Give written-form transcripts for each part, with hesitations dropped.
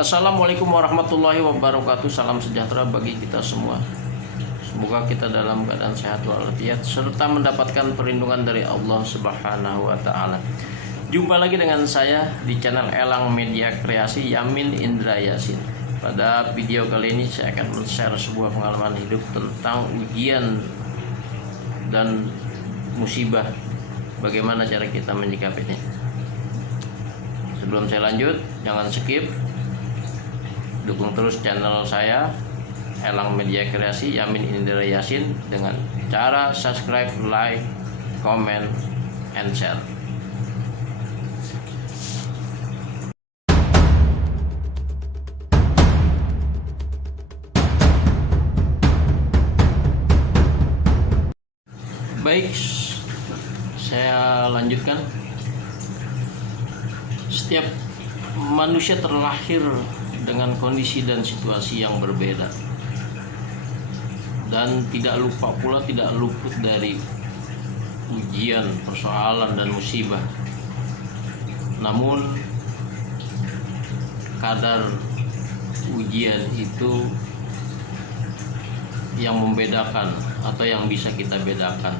Assalamualaikum warahmatullahi wabarakatuh. Salam sejahtera bagi kita semua. Semoga kita dalam keadaan sehat walafiat serta mendapatkan perlindungan dari Allah Subhanahu wa taala. Jumpa lagi dengan saya di channel Elang Media Kreasi, Yamin Indra Yasin. Pada video kali ini saya akan men-share sebuah pengalaman hidup tentang ujian dan musibah. Bagaimana cara kita menyikapinya? Sebelum saya lanjut, jangan skip. Dukung terus channel saya Elang Media Kreasi, Yamin Indra Yasin dengan cara subscribe, like, comment, and share. Baik, saya lanjutkan. Setiap manusia terlahir dengan kondisi dan situasi yang berbeda, dan tidak luput dari ujian, persoalan, dan musibah. Namun kadar ujian itu yang membedakan atau yang bisa kita bedakan.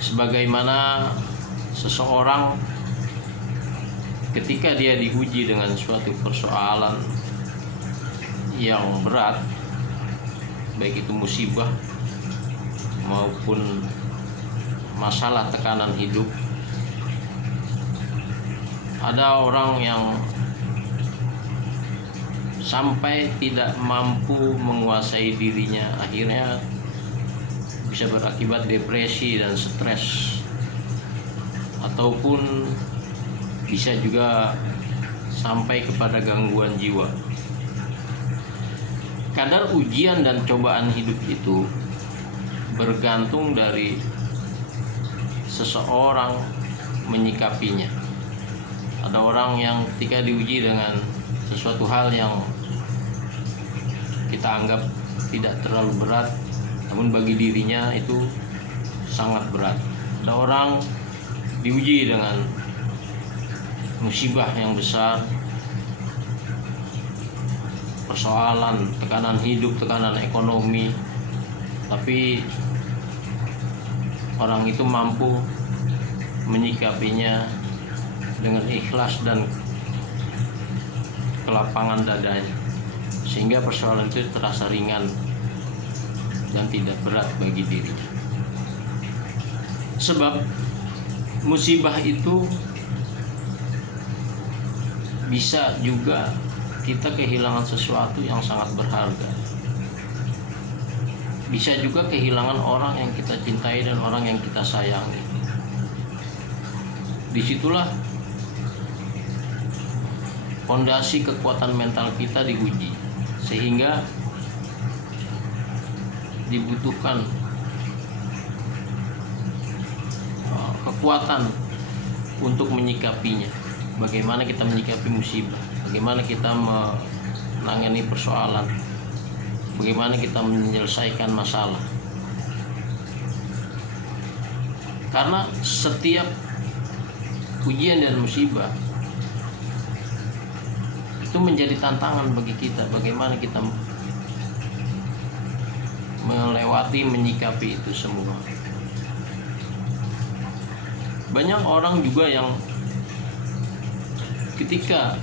Sebagaimana seseorang ketika dia diuji dengan suatu persoalan yang berat, baik itu musibah maupun masalah tekanan hidup, ada orang yang sampai tidak mampu menguasai dirinya, akhirnya bisa berakibat depresi dan stres, ataupun bisa juga sampai kepada gangguan jiwa. Kadar ujian dan cobaan hidup itu bergantung dari seseorang menyikapinya. Ada orang yang ketika diuji dengan sesuatu hal yang kita anggap tidak terlalu berat, namun bagi dirinya itu sangat berat. Ada orang diuji dengan musibah yang besar, persoalan, tekanan hidup, tekanan ekonomi, tapi orang itu mampu menyikapinya dengan ikhlas dan kelapangan dadanya, sehingga persoalan itu terasa ringan dan tidak berat bagi dirinya. Sebab musibah itu bisa juga kita kehilangan sesuatu yang sangat berharga. Bisa juga kehilangan orang yang kita cintai dan orang yang kita sayangi. Disitulah fondasi kekuatan mental kita diuji, sehingga dibutuhkan kekuatan untuk menyikapinya. Bagaimana kita menyikapi musibah, bagaimana kita menangani persoalan, bagaimana kita menyelesaikan masalah. Karena setiap ujian dan musibah itu menjadi tantangan bagi kita, bagaimana kita melewati, menyikapi itu semua. Banyak orang juga yang ketika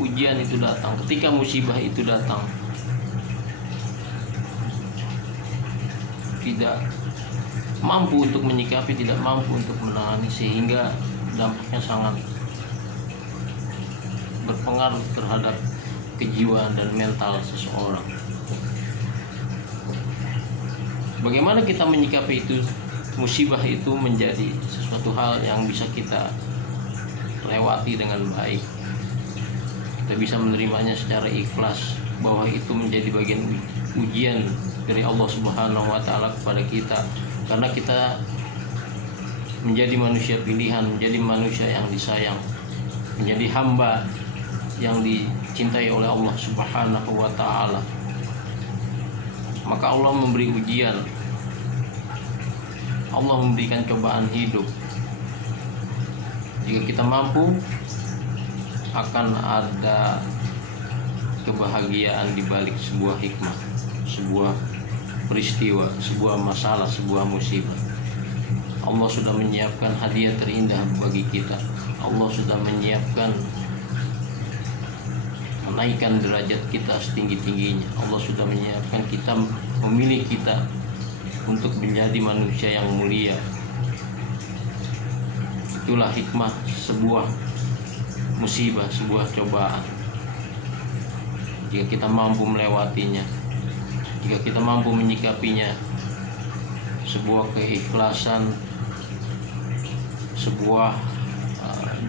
ujian itu datang, ketika musibah itu datang, tidak mampu untuk menyikapi, tidak mampu untuk menangani, sehingga dampaknya sangat berpengaruh terhadap kejiwaan dan mental seseorang. Bagaimana kita menyikapi itu? Musibah itu menjadi sesuatu hal yang bisa kita lewati dengan baik. Kita bisa menerimanya secara ikhlas, bahwa itu menjadi bagian ujian dari Allah Subhanahu wa taala kepada kita, karena kita menjadi manusia pilihan, menjadi manusia yang disayang, menjadi hamba yang dicintai oleh Allah Subhanahu wa taala. Maka Allah memberi ujian, Allah memberikan cobaan hidup. Jika kita mampu akan ada kebahagiaan di balik sebuah hikmah, sebuah peristiwa, sebuah masalah, sebuah musibah. Allah sudah menyiapkan hadiah terindah bagi kita. Allah sudah menyiapkan menaikkan derajat kita setinggi-tingginya. Allah sudah menyiapkan kita, memilih kita untuk menjadi manusia yang mulia. Itulah hikmah sebuah musibah, sebuah cobaan. Jika kita mampu melewatinya, jika kita mampu menyikapinya, sebuah keikhlasan, sebuah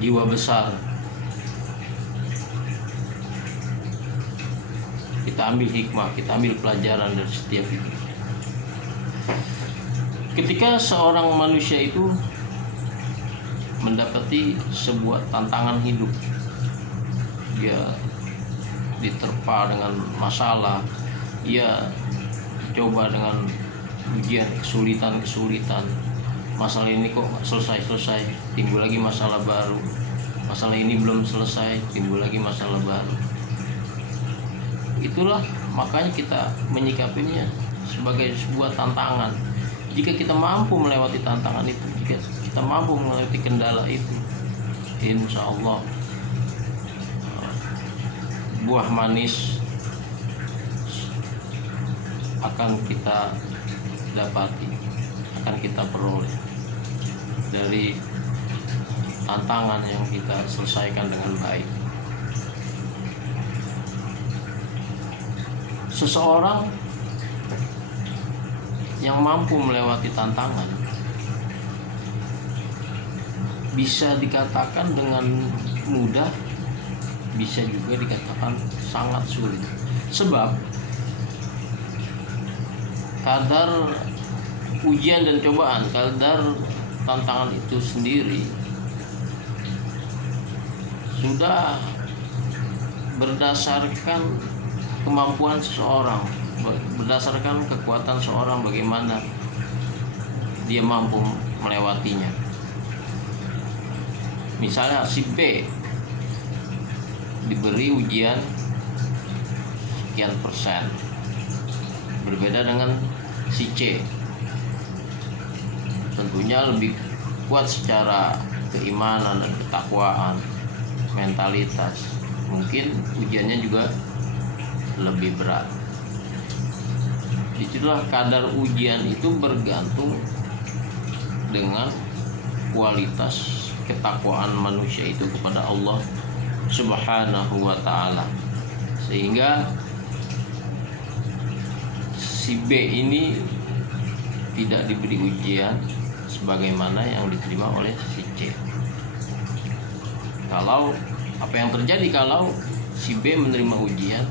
jiwa besar, kita ambil hikmah, kita ambil pelajaran dari setiap itu. Ketika seorang manusia itu mendapati sebuah tantangan hidup, dia diterpa dengan masalah, ia coba dengan ujian, kesulitan, masalah ini kok gak selesai, timbul lagi masalah baru, masalah ini belum selesai, timbul lagi masalah baru. Itulah makanya kita menyikapinya sebagai sebuah tantangan. Jika kita mampu melewati tantangan itu, jika kita mampu melewati kendala itu, insya Allah buah manis akan kita dapati, akan kita peroleh dari tantangan yang kita selesaikan dengan baik. Seseorang yang mampu melewati tantangan bisa dikatakan dengan mudah, bisa juga dikatakan sangat sulit. Sebab kadar ujian dan cobaan, kadar tantangan itu sendiri sudah berdasarkan kemampuan seseorang, berdasarkan kekuatan seorang, bagaimana dia mampu melewatinya. Misalnya si B diberi ujian sekian persen, berbeda dengan si C, tentunya lebih kuat secara keimanan dan ketakwaan, mentalitas, mungkin ujiannya juga lebih berat. Itulah kadar ujian itu bergantung dengan kualitas ketakwaan manusia itu kepada Allah Subhanahu wa ta'ala, sehingga si B ini tidak diberi ujian sebagaimana yang diterima oleh si C. Kalau apa yang terjadi kalau si B menerima ujian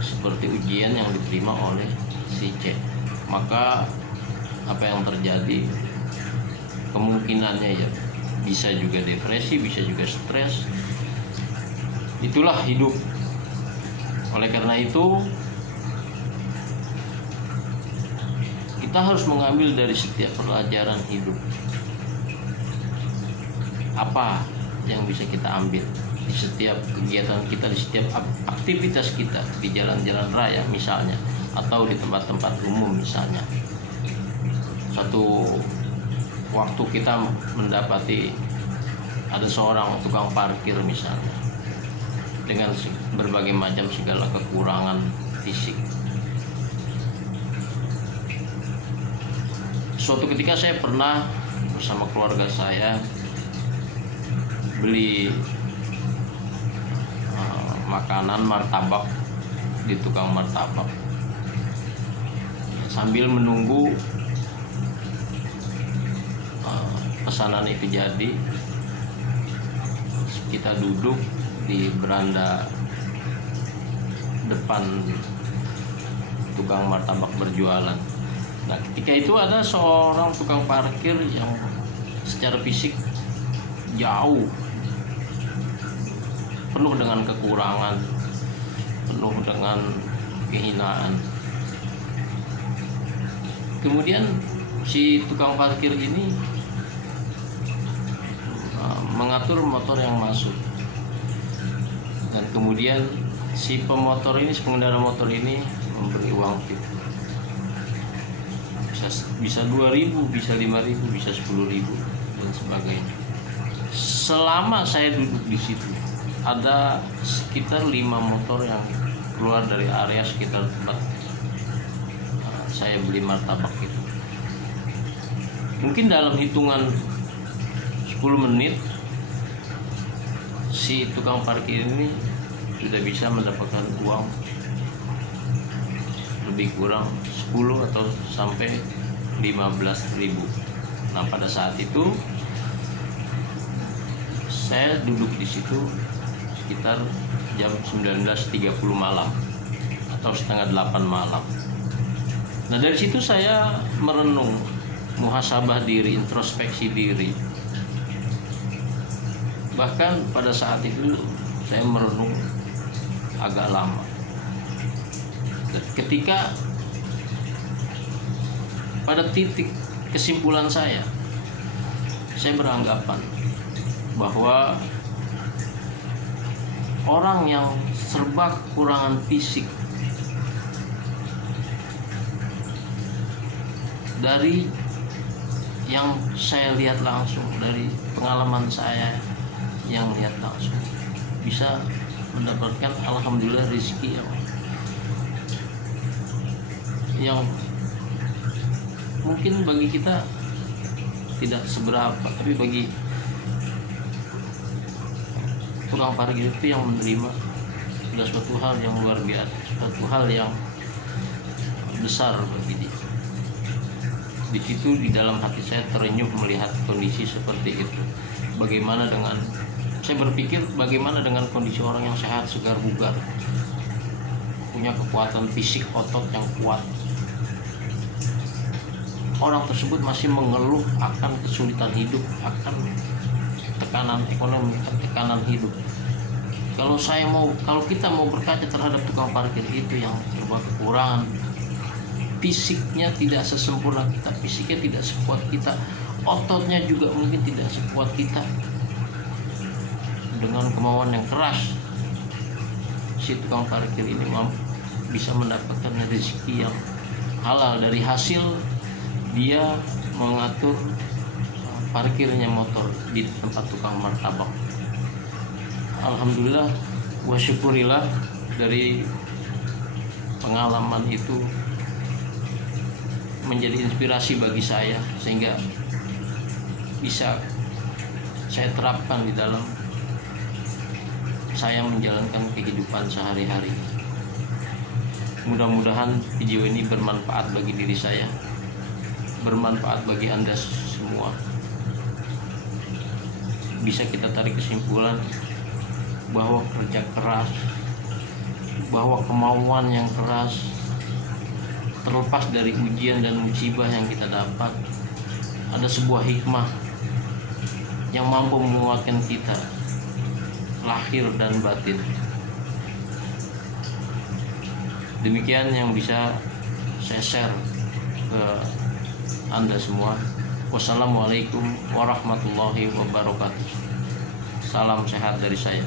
seperti ujian yang diterima oleh si C, maka apa yang terjadi kemungkinannya ya bisa juga depresi, bisa juga stres. Itulah hidup. Oleh karena itu kita harus mengambil dari setiap pelajaran hidup apa yang bisa kita ambil di setiap kegiatan kita, di setiap aktivitas kita, di jalan-jalan raya misalnya, atau di tempat-tempat umum misalnya. Satu waktu kita mendapati ada seorang tukang parkir misalnya, dengan berbagai macam segala kekurangan fisik. Suatu ketika saya pernah bersama keluarga saya beli makanan martabak di tukang martabak. Sambil menunggu pesanan itu jadi, kita duduk di beranda depan tukang martabak berjualan. Nah, ketika itu ada seorang tukang parkir yang secara fisik jauh, penuh dengan kekurangan, penuh dengan kehinaan. Kemudian si tukang parkir ini mengatur motor yang masuk Dan kemudian si pengendara motor ini memberi uang tip. Bisa 2.000, bisa 5.000, bisa 10.000 dan sebagainya. Selama saya duduk di situ, ada sekitar 5 motor yang keluar dari area sekitar tempat saya beli martabak itu. Mungkin dalam hitungan 10 menit si tukang parkir ini sudah bisa mendapatkan uang lebih kurang 10 atau sampai 15.000. Nah, pada saat itu saya duduk di situ sekitar jam 19.30 malam atau setengah 8 malam. Nah, dari situ saya merenung, muhasabah diri, introspeksi diri. Bahkan pada saat itu saya merenung agak lama. Ketika pada titik kesimpulan saya beranggapan bahwa orang yang serba kekurangan fisik, dari yang saya lihat langsung, dari pengalaman saya yang lihat langsung, bisa mendapatkan alhamdulillah rezeki yang mungkin bagi kita tidak seberapa, tapi bagi tukang parkir itu yang menerima sudah suatu hal yang luar biasa, suatu hal yang besar bagi dia. Di situ di dalam hati saya terenyuh melihat kondisi seperti itu. Bagaimana dengan, saya berpikir bagaimana dengan kondisi orang yang sehat, segar bugar, punya kekuatan fisik, otot yang kuat. Orang tersebut masih mengeluh akan kesulitan hidup, akan tekanan ekonomi, tekanan hidup. Kalau kita mau berkaca terhadap tukang parkir itu yang serba kekurangan, fisiknya tidak sesempurna kita, fisiknya tidak sekuat kita, ototnya juga mungkin tidak sekuat kita. Dengan kemauan yang keras, si tukang parkir ini bisa mendapatkan rezeki yang halal dari hasil dia mengatur parkirnya motor di tempat tukang martabak. Alhamdulillah wa syukurillah, dari pengalaman itu menjadi inspirasi bagi saya, sehingga bisa saya terapkan di dalam saya menjalankan kehidupan sehari-hari. Mudah-mudahan video ini bermanfaat bagi diri saya, bermanfaat bagi Anda semua. Bisa kita tarik kesimpulan bahwa kerja keras, bahwa kemauan yang keras, terlepas dari ujian dan musibah yang kita dapat, ada sebuah hikmah yang mampu menguatkan kita lahir dan batin. Demikian yang bisa saya share ke Anda semua. Wassalamualaikum warahmatullahi wabarakatuh. Salam sehat dari saya.